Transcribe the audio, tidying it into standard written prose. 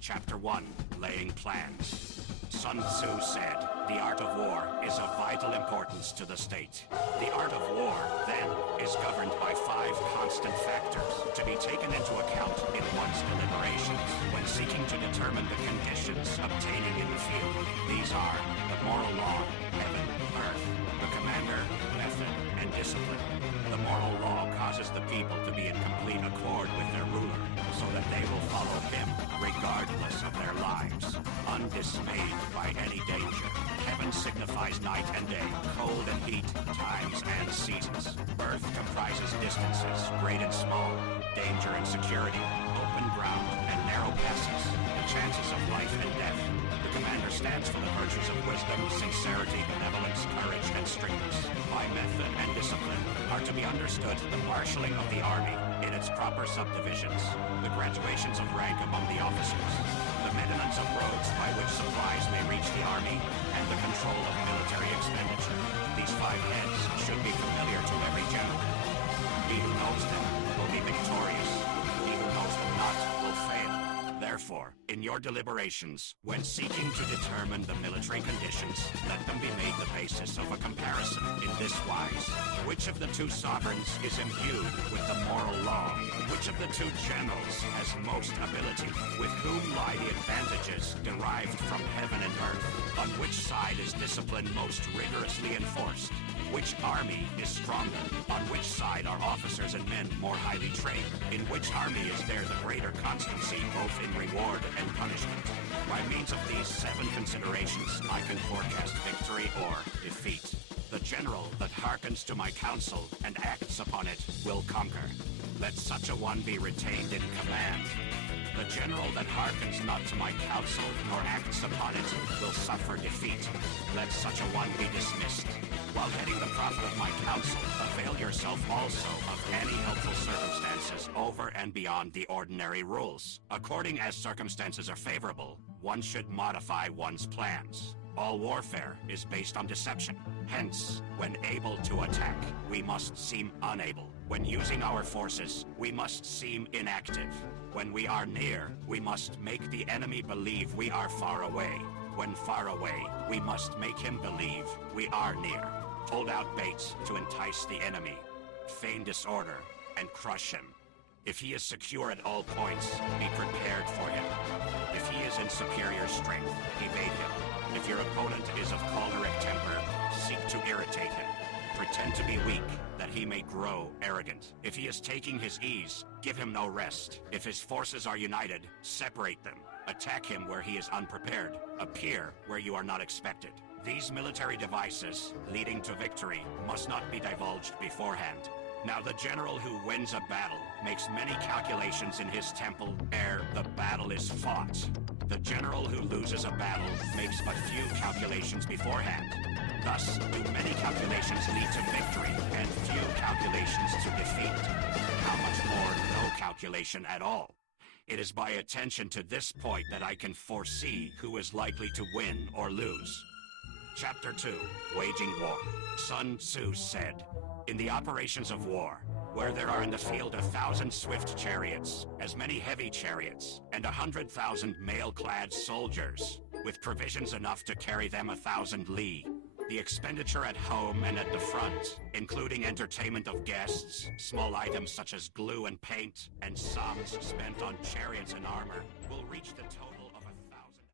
Chapter 1. Laying Plans. Sun Tzu said, "The art of war is of vital importance to the state." The art of war, then, is governed by 5 constant factors to be taken into account in one's deliberations when seeking to determine the conditions obtaining in the field. These are the moral law, heaven, earth, the commander, method, and discipline. The moral law causes the people to be in complete accord with their ruler, so that they will follow him regardless of their lives, undismayed by any danger. Heaven signifies night and day, cold and heat, times and seasons. Earth comprises distances, great and small, danger and security, open ground and narrow passes, the chances of life and death. The commander stands for the virtues of wisdom, sincerity, benevolence, courage, and strictness. By method and discipline are to be understood the marshalling of the army in its proper subdivisions, the graduations of rank among the officers, the maintenance of roads by which supplies may reach the army, and the control of military expenditure. These 5 heads should be familiar to every general. He who knows them will be victorious. He who knows them not will fail. Therefore, in your deliberations, when seeking to determine the military conditions, let them be made the basis of a comparison in this wise. Which of the 2 sovereigns is imbued with the moral law? Which of the 2 generals has most ability? With whom lie the advantages derived from heaven and earth? On which side is discipline most rigorously enforced? Which army is stronger? On which side are officers and men more highly trained? In which army is there the greater constancy both in reward and punishment? By means of these 7 considerations, I can forecast victory or defeat. The general that hearkens to my counsel and acts upon it will conquer. Let such a one be retained in command. The general that hearkens not to my counsel nor acts upon it will suffer defeat. Let such a one be dismissed. While getting the profit of my counsel, avail yourself also of any helpful circumstances over and beyond the ordinary rules. According as circumstances are favorable, one should modify one's plans. All warfare is based on deception. Hence, when able to attack, we must seem unable. When using our forces, we must seem inactive. When we are near, we must make the enemy believe we are far away. When far away, we must make him believe we are near. Hold out baits to entice the enemy. Feign disorder and crush him. If he is secure at all points, be prepared for him. If he is in superior strength, evade him. If your opponent is of choleric temper, seek to irritate him. Pretend to be weak, that he may grow arrogant. If he is taking his ease, give him no rest. If his forces are united, separate them. Attack him where he is unprepared. Appear where you are not expected. These military devices, leading to victory, must not be divulged beforehand. Now the general who wins a battle makes many calculations in his temple ere the battle is fought. The general who loses a battle makes but few calculations beforehand. Thus, do many calculations lead to victory and few calculations to defeat? How much more no calculation at all? It is by attention to this point that I can foresee who is likely to win or lose. Chapter 2. Waging War. Sun Tzu said, "In the operations of war, where there are in the field 1,000 swift chariots, as many heavy chariots, and 100,000 mail-clad soldiers, with provisions enough to carry them 1,000 li, the expenditure at home and at the front, including entertainment of guests, small items such as glue and paint, and sums spent on chariots and armor, will reach the